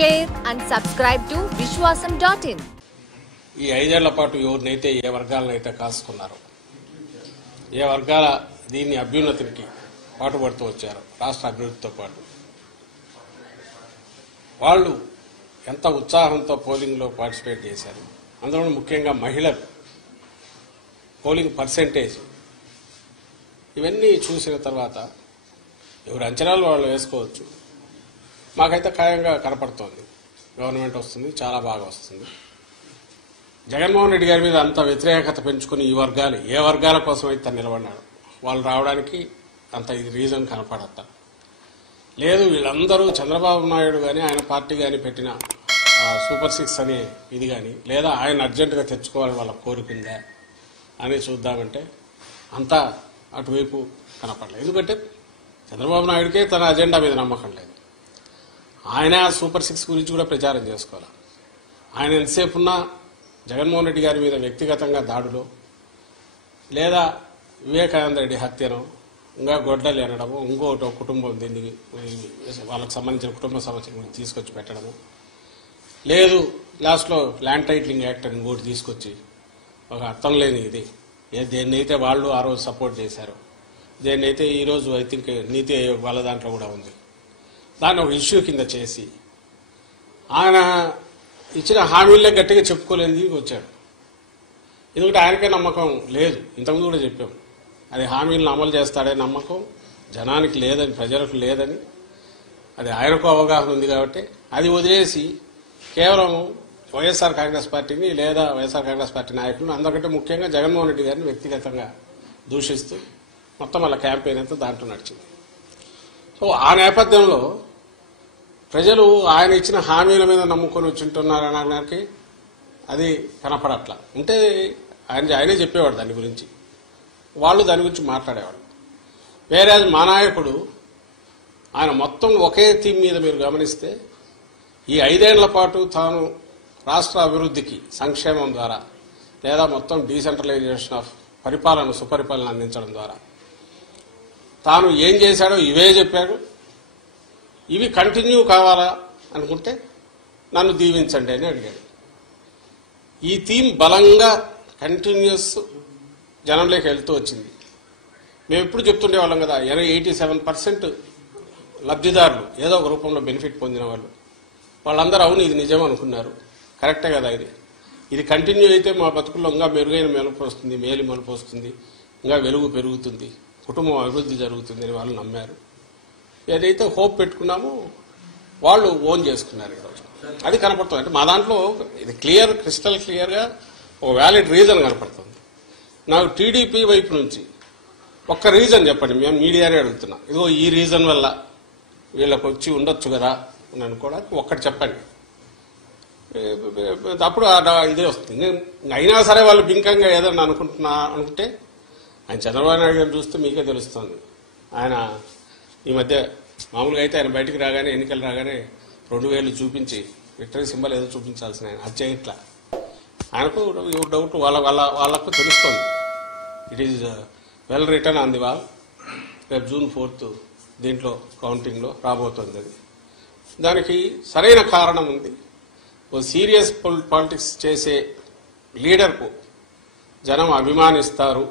share and subscribe to Vishwasam.in. ఈ 5 ఏళ్ల పాటు ఎవరినైతే ఏ వర్గాలనైతే కాసుకున్నారో, ఏ వర్గాల దీన్ని అభ్యున్నతికి పాటుపడుతూ వచ్చారో, రాష్ట్ర అభివృద్ధితో పాటు వాళ్ళు ఎంత ఉత్సాహంతో పోలింగ్లో పార్టిసిపేట్ చేశారు. అందులో ముఖ్యంగా మహిళలు పోలింగ్ పర్సెంటేజ్ ఇవన్నీ చూసిన తర్వాత ఎవరు అంచనాలు వాళ్ళు వేసుకోవచ్చు. మాకైతే ఖాయంగా కనపడుతోంది గవర్నమెంట్ వస్తుంది, చాలా బాగా వస్తుంది. జగన్మోహన్ రెడ్డి గారి మీద అంత వ్యతిరేకత పెంచుకుని ఈ వర్గాలు ఏ వర్గాల కోసం అయితే నిలబడినాడు వాళ్ళు రావడానికి అంత ఇది రీజన్ కనపడత లేదు. వీళ్ళందరూ చంద్రబాబు నాయుడు కానీ ఆయన పార్టీ కానీ పెట్టిన సూపర్ 6 అనే ఇది కానీ, లేదా ఆయన అర్జెంటుగా తెచ్చుకోవాలని వాళ్ళ కోరికుందా అని చూద్దామంటే అంతా అటువైపు కనపడలేదు. ఎందుకంటే చంద్రబాబు నాయుడికే తన అజెండా మీద నమ్మకం లేదు. ఆయన సూపర్ 6 గురించి కూడా ప్రచారం చేసుకోవాలి. ఆయన ఎంతసేపు ఉన్నా జగన్మోహన్ రెడ్డి గారి మీద వ్యక్తిగతంగా దాడులో, లేదా వివేకానంద రెడ్డి హత్యను, ఇంకా గొడ్డలు అనడము, ఇంకోటి కుటుంబం దీనికి వాళ్ళకి సంబంధించిన కుటుంబ సమస్యల గురించి తీసుకొచ్చి పెట్టడము, లేదు లాస్ట్లో ల్యాండ్ టైటిలింగ్ యాక్ట్ అని ఇంకోటి తీసుకొచ్చి ఒక అర్థం లేని ఇది దేన్నైతే వాళ్ళు ఆ రోజు సపోర్ట్ చేశారు, దేన్నైతే ఈరోజు ఐ థింక్ నీతి ఆయోగ్ వాళ్ళ దాంట్లో కూడా ఉంది, దాన్ని ఒక ఇష్యూ కింద చేసి ఆయన ఇచ్చిన హామీలే గట్టిగా చెప్పుకోలేని వచ్చాడు. ఎందుకంటే ఆయనకే నమ్మకం లేదు. ఇంతకుముందు కూడా చెప్పాం, అది హామీలను అమలు చేస్తాడే నమ్మకం జనానికి లేదని, ప్రజలకు లేదని. అది ఆయనకు అవగాహన ఉంది కాబట్టి అది వదిలేసి కేవలం వైఎస్ఆర్ కాంగ్రెస్ పార్టీని, లేదా వైఎస్ఆర్ కాంగ్రెస్ పార్టీ నాయకులను, అందరికంటే ముఖ్యంగా జగన్మోహన్ రెడ్డి గారిని వ్యక్తిగతంగా దూషిస్తూ మొత్తం వాళ్ళ క్యాంపెయిన్ అంతా దాంట్లో నడిచింది. సో ఆ నేపథ్యంలో ప్రజలు ఆయన ఇచ్చిన హామీల మీద నమ్ముకొని వచ్చింటున్నారనడానికి అది కనపడట్లా. ఉంటే ఆయనే చెప్పేవాడు దాని గురించి, వాళ్ళు దాని గురించి మాట్లాడేవాడు. వేరే మా నాయకుడు ఆయన మొత్తం ఒకే థీమ్ మీద మీరు గమనిస్తే ఈ 5 ఏళ్ల పాటు తాను రాష్ట్ర అభివృద్ధికి సంక్షేమం ద్వారా, లేదా మొత్తం డీసెంట్రలైజేషన్ ఆఫ్ పరిపాలన, సుపరిపాలన అందించడం ద్వారా తాను ఏం చేశాడో ఇవే చెప్పాడు. ఇవి కంటిన్యూ కావాలా అనుకుంటే నన్ను దీవించండి అని అడిగాడు. ఈ థీమ్ బలంగా కంటిన్యూస్ జనంలోకి వెళ్తూ వచ్చింది. మేము ఎప్పుడు చెప్తుండేవాళ్ళం కదా, 87% లబ్ధిదారులు ఏదో ఒక రూపంలో బెనిఫిట్ పొందిన వాళ్ళందరూ అవును ఇది నిజం అనుకున్నారు. కరెక్టే కదా, ఇది కంటిన్యూ అయితే మా బతుకుల్లో ఇంకా మెరుగైన మెలుపు వస్తుంది, మేలు మలుపు వస్తుంది, ఇంకా వెలుగు పెరుగుతుంది, కుటుంబం అభివృద్ధి జరుగుతుంది అని వాళ్ళు నమ్మారు. ఏదైతే హోప్ పెట్టుకున్నామో వాళ్ళు ఓన్ చేసుకున్నారు ఈరోజు. అది కనపడుతుంది. అంటే మా దాంట్లో ఇది క్రిస్టల్ క్లియర్గా ఒక వ్యాలిడ్ రీజన్ కనపడుతుంది. నాకు టీడీపీ వైపు నుంచి ఒక్క రీజన్ చెప్పండి, మేము మీడియానే అడుగుతున్నా, ఇదిగో ఈ రీజన్ వల్ల వీళ్ళకి వచ్చి ఉండొచ్చు కదా అని అనుకోవడానికి ఒక్కటి చెప్పండి. అప్పుడు ఇదే వస్తుంది. అయినా సరే వాళ్ళు బింకంగా ఏదన్నా అనుకుంటే ఆయన చంద్రబాబు నాయుడు గారిని చూస్తే మీకే తెలుస్తుంది. ఆయన ఈ మధ్య మామూలుగా అయితే ఆయన బయటికి రాగానే, ఎన్నికలు రాగానే 2000 చూపించి విక్టరీ సింబల్ ఏదో చూపించాల్సిన ఆయన అది చేయట్లా. ఆయనకు డౌట్ వాళ్ళకు తెలుస్తుంది. It is well return on the wall. రేపు June 4th దీంట్లో కౌంటింగ్లో రాబోతుంది. అది దానికి సరైన కారణం ఉంది. ఓ సీరియస్ పాలిటిక్స్ చేసే లీడర్కు జనం అభిమానిస్తారు,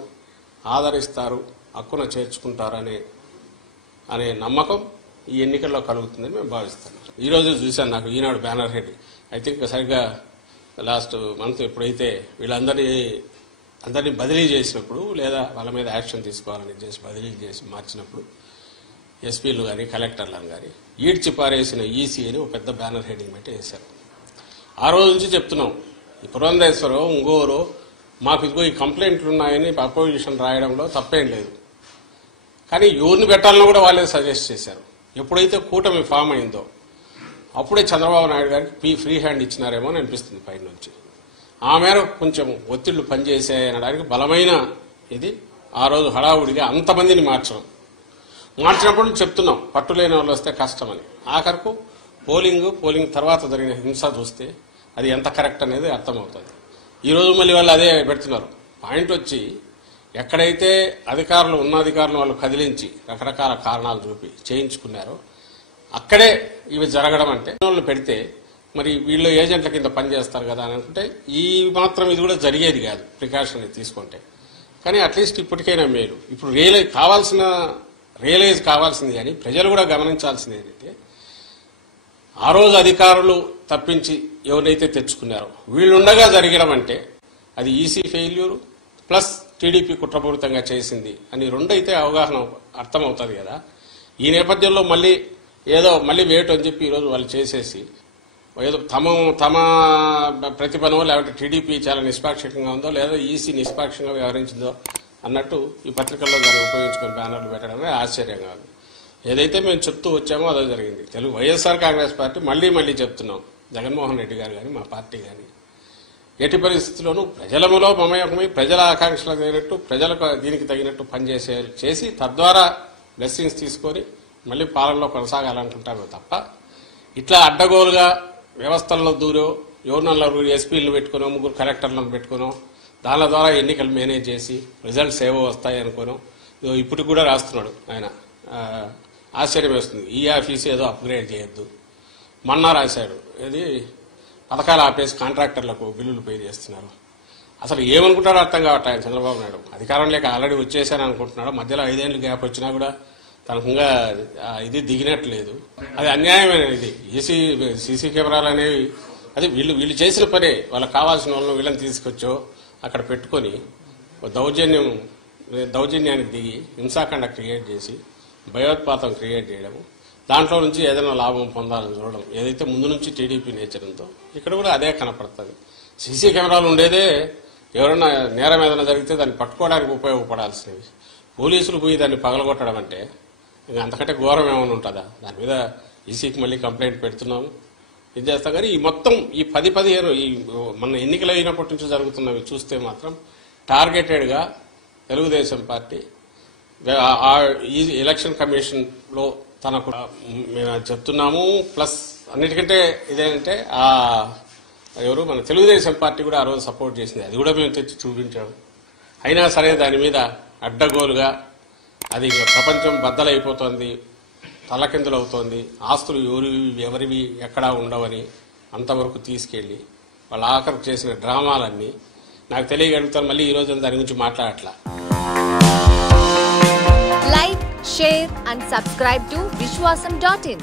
ఆదరిస్తారు, హక్కున చేర్చుకుంటారనే నమ్మకం ఈ ఎన్నికల్లో కలుగుతుందని మేము భావిస్తాను. ఈరోజు చూశాను, నాకు ఈనాడు బ్యానర్ హెడ్ ఐ థింక్ సరిగ్గా లాస్ట్ మంత్ ఎప్పుడైతే అందరినీ బదిలీ చేసినప్పుడు, లేదా వాళ్ళ మీద యాక్షన్ తీసుకోవాలని చేసి బదిలీ చేసి మార్చినప్పుడు ఎస్పీలు కానీ కలెక్టర్లను కానీ ఈడ్చి పారేసిన ఈసీ అని ఒక పెద్ద బ్యానర్ హెడ్డింగ్ పెట్టి వేశారు. ఆ రోజు నుంచి చెప్తున్నాం, ఈ పురంధేశ్వరో ఇంకోరో మాకు ఇదిగో ఈ కంప్లైంట్లు ఉన్నాయని అపోజిషన్ రాయడంలో తప్పేం లేదు. కానీ ఎవరిని పెట్టాలని కూడా వాళ్ళే సజెస్ట్ చేశారు. ఎప్పుడైతే కూటమి ఫామ్ అయిందో అప్పుడే చంద్రబాబు నాయుడు గారికి ఫ్రీ హ్యాండ్ ఇచ్చినారేమో అని అనిపిస్తుంది పై నుంచి. ఆ మేరకు కొంచెం ఒత్తిళ్లు పనిచేసాయనడానికి బలమైన ఇది ఆ రోజు హడావుడిగా అంతమందిని మార్చినప్పుడు చెప్తున్నాం, పట్టులేని వాళ్ళు వస్తే కష్టమని. ఆఖరకు పోలింగ్ తర్వాత జరిగిన హింస చూస్తే అది ఎంత కరెక్ట్ అనేది అర్థమవుతుంది. ఈరోజు మళ్ళీ వాళ్ళు అదే పెడుతున్నారు. పాయింట్ వచ్చి ఎక్కడైతే అధికారులు వాళ్ళు కదిలించి రకరకాల కారణాలు చూపి చేయించుకున్నారో అక్కడే ఇవి జరగడం. అంటే పెడితే మరి వీళ్ళు ఏజెంట్ల కింద పనిచేస్తారు కదా అని అనుకుంటే ఈ మాత్రం ఇది కూడా జరిగేది కాదు ప్రికాషన్ తీసుకుంటే. కానీ అట్లీస్ట్ ఇప్పటికైనా మేలు. ఇప్పుడు రియలైజ్ కావాల్సింది కానీ ప్రజలు కూడా గమనించాల్సింది ఏంటంటే ఆ రోజు అధికారులు తప్పించి ఎవరైతే తెచ్చుకున్నారో వీళ్ళుండగా జరగడం అంటే అది ఈసీ ఫెయిల్యూరు ప్లస్ టీడీపీ కుట్రపూరితంగా చేసింది అని రెండైతే అవగాహన అర్థమవుతుంది కదా. ఈ నేపథ్యంలో మళ్ళీ వేటు అని చెప్పి ఈరోజు వాళ్ళు చేసేసి ఏదో తమ ప్రతిభనో లేకపోతే టీడీపీ చాలా నిష్పాక్షికంగా ఉందో లేదా ఈసీ నిష్పాక్షంగా వ్యవహరించిందో అన్నట్టు ఈ పత్రికల్లో దాన్ని ఉపయోగించుకుని బ్యానర్లు పెట్టడమే ఆశ్చర్యంగా ఉంది. ఏదైతే మేము చెప్తూ వచ్చామో అదే జరిగింది. వైఎస్ఆర్ కాంగ్రెస్ పార్టీ మళ్ళీ చెప్తున్నాం, జగన్మోహన్ రెడ్డి గారు కానీ మా పార్టీ కానీ ఎట్టి పరిస్థితుల్లోనూ ప్రజలములో మమేకమై ప్రజల ఆకాంక్షలకు తగినట్టు ప్రజలకు దీనికి తగినట్టు చేసి తద్వారా బ్లెస్సింగ్స్ తీసుకొని మళ్ళీ పాలనలో కొనసాగాలనుకుంటామే తప్ప ఇట్లా అడ్డగోలుగా వ్యవస్థల్లో దూరో ఎవరినల్లా ఎస్పీలను పెట్టుకునో 3 కలెక్టర్లను పెట్టుకునో దాని ద్వారా ఎన్నికలు మేనేజ్ చేసి రిజల్ట్స్ ఏవో వస్తాయి అనుకోను ఇప్పుడు కూడా రాస్తున్నాడు ఆయన. ఆశ్చర్యం వేస్తుంది. ఈ ఆఫీస్ ఏదో అప్గ్రేడ్ చేయొద్దు మొన్న రాశాడు, ఏది పథకాలు ఆపేసి కాంట్రాక్టర్లకు బిల్లులు పే చేస్తున్నారు. అసలు ఏమనుకుంటాడో అర్థం కావట్లేదు చంద్రబాబు నాయుడు. అధికారం లేక ఆల్రెడీ వచ్చేసాను అనుకుంటున్నాడు. మధ్యలో 5 ఏళ్ళు గ్యాప్ వచ్చినా కూడా తనకుంగా ఇది దిగినట్లేదు. అది అన్యాయమైన ఇది. సీసీ కెమెరాలు అనేవి అది వీళ్ళు చేసిన పనే. వాళ్ళకి కావాల్సిన వాళ్ళని వీళ్ళని తీసుకొచ్చో అక్కడ పెట్టుకొని దౌర్జన్యానికి దిగి హింసాకాండ క్రియేట్ చేసి భయోత్పాతం క్రియేట్ చేయడము, దాంట్లో నుంచి ఏదైనా లాభం పొందాలని చూడడం ఏదైతే ముందు నుంచి టీడీపీ నేచర్ ఉందో ఇక్కడ కూడా అదే కనపడుతుంది. సీసీ కెమెరాలు ఉండేదే ఎవరైనా నేరం ఏదైనా జరిగితే దాన్ని పట్టుకోవడానికి ఉపయోగపడాల్సినవి. పోలీసులు పోయి దాన్ని పగలగొట్టడం అంటే ఇంకా అంతకంటే ఘోరం ఏమైనా ఉంటుందా? దాని మీద ఈసీకి మళ్ళీ కంప్లైంట్ పెడుతున్నాము, ఇది చేస్తాం. కానీ ఈ మొత్తం ఈ 10-15 ఈ మన ఎన్నికలు అయినప్పటి నుంచి జరుగుతున్నవి చూస్తే మాత్రం టార్గెటెడ్గా తెలుగుదేశం పార్టీ ఈ ఎలక్షన్ కమిషన్లో తనకు మేము చెప్తున్నాము. ప్లస్ అన్నిటికంటే ఇదేంటే ఎవరు మన తెలుగుదేశం పార్టీ కూడా ఆ రోజు సపోర్ట్ చేసింది. అది కూడా మేము తెచ్చి చూపించాము. అయినా సరే దాని మీద అడ్డగోలుగా అది ప్రపంచం బద్దలైపోతుంది, తలకిందులు అవుతోంది, ఆస్తులు ఎవరివి ఎక్కడా ఉండవని అంతవరకు తీసుకెళ్లి వాళ్ళ ఆఖరికి చేసిన డ్రామాలన్నీ నాకు తెలియగలుగుతాను. మళ్ళీ ఈ రోజు దాని గురించి మాట్లాడట్లా. Like, share and subscribe to Vishwasam.in.